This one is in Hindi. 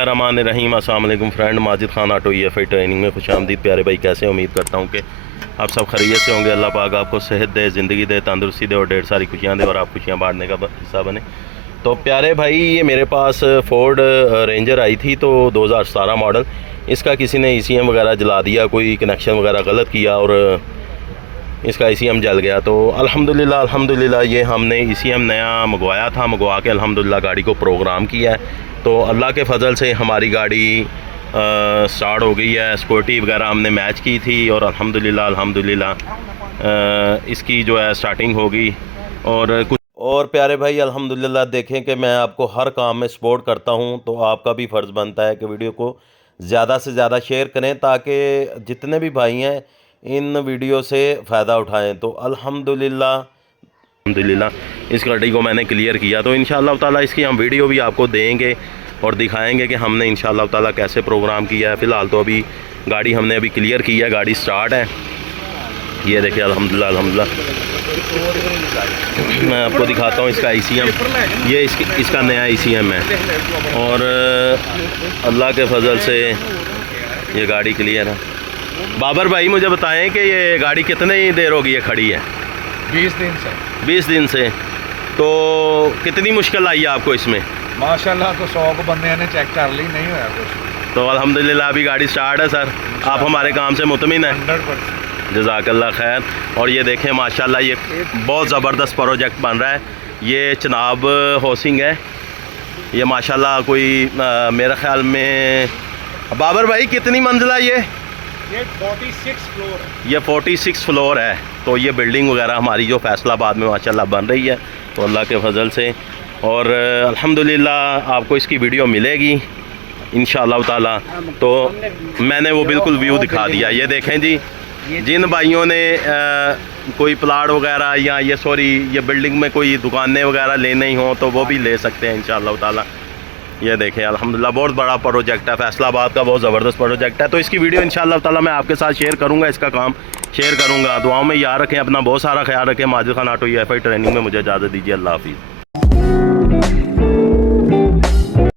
बिस्मिल्लाहिर्रहमानिर्रहीम। अस्सलाम वालेकुम friend, Majid Khan auto EFI training में खुशामदीद। प्यारे भाई कैसे, उम्मीद करता हूँ कि आप सब खैरियत से होंगे। अल्लाह पाक आपको सेहत दे, ज़िंदगी दे, तंदुरुस्ती दे और ढेर सारी खुशियाँ दे और आप खुशियाँ बांटने का हिस्सा बने। तो प्यारे भाई, ये मेरे पास फोर्ड रेंजर आई थी, तो 2017 मॉडल। इसका किसी ने ECM वगैरह जला दिया, कोई कनेक्शन वगैरह गलत किया और इसका ECM जल गया। तो अल्हम्दुलिल्लाह ये हमने ECM नया मंगवाया था, मंगवा के अल्हम्दुलिल्लाह गाड़ी को प्रोग्राम किया है। तो अल्लाह के फजल से हमारी गाड़ी स्टार्ट हो गई है। सिक्योरिटी वगैरह हमने मैच की थी और अल्हम्दुलिल्लाह इसकी जो है स्टार्टिंग होगी। और प्यारे भाई अल्हम्दुलिल्लाह देखें कि मैं आपको हर काम में सपोर्ट करता हूं, तो आपका भी फ़र्ज़ बनता है कि वीडियो को ज़्यादा से ज़्यादा शेयर करें ताकि जितने भी भाई हैं इन वीडियो से फ़ायदा उठाएं। तो अल्हम्दुलिल्लाह इस गाड़ी को मैंने क्लियर किया, तो इंशाअल्लाह ताला इसकी हम वीडियो भी आपको देंगे और दिखाएंगे कि हमने इंशाअल्लाह ताला कैसे प्रोग्राम किया है। फ़िलहाल तो अभी गाड़ी हमने अभी क्लियर की है, गाड़ी स्टार्ट है। ये देखिए अल्हम्दुलिल्लाह मैं आपको दिखाता हूँ इसका ECM। ये इसका नया ECM है और अल्लाह के फजल से ये गाड़ी क्लियर है। बाबर भाई मुझे बताएं कि ये गाड़ी कितनी देर होगी ये खड़ी है? 20 दिन से। 20 दिन से। तो कितनी मुश्किल आई है आपको इसमें? माशाल्लाह तो 100 को बंदे ने चेक कर ली, नहीं हुआ कुछ। तो अल्हम्दुलिल्लाह अभी गाड़ी स्टार्ट है सर। आप हमारे काम से मुतमिन हैं? 100%। जज़ाकल्लाह खैर। और ये देखें माशाल्लाह ये बहुत ज़बरदस्त प्रोजेक्ट बन रहा है। ये चनाब हाउसिंग है ये माशाल्लाह। कोई मेरे ख्याल में बाबर भाई कितनी मंजिला ये 46 फ्लोर है। ये 46 फ्लोर है। तो ये बिल्डिंग वगैरह हमारी जो फैसलाबाद में माशाल्लाह बन रही है, तो अल्लाह के फजल से। और अल्हम्दुलिल्लाह आपको इसकी वीडियो मिलेगी इंशाअल्लाह ताला। तो मैंने वो बिल्कुल व्यू दिखा दिया। ये देखें जी, जिन भाइयों ने कोई प्लाट वगैरह या ये बिल्डिंग में कोई दुकानें वगैरह लेने ही हों तो वो भी ले सकते हैं इंशाअल्लाह ताला। ये देखें अल्हम्दुलिल्लाह बहुत बड़ा प्रोजेक्ट है, फैसलाबाद का बहुत ज़बरदस्त प्रोजेक्ट है। तो इसकी वीडियो इंशाअल्लाह ताला मैं आपके साथ शेयर करूँगा, इसका काम शेयर करूँगा। दुआओं में याद रखें, अपना बहुत सारा ख्याल रखें। Majid Khan auto EFI training में मुझे इजाज़त दीजिए। अल्लाह हाफिज़।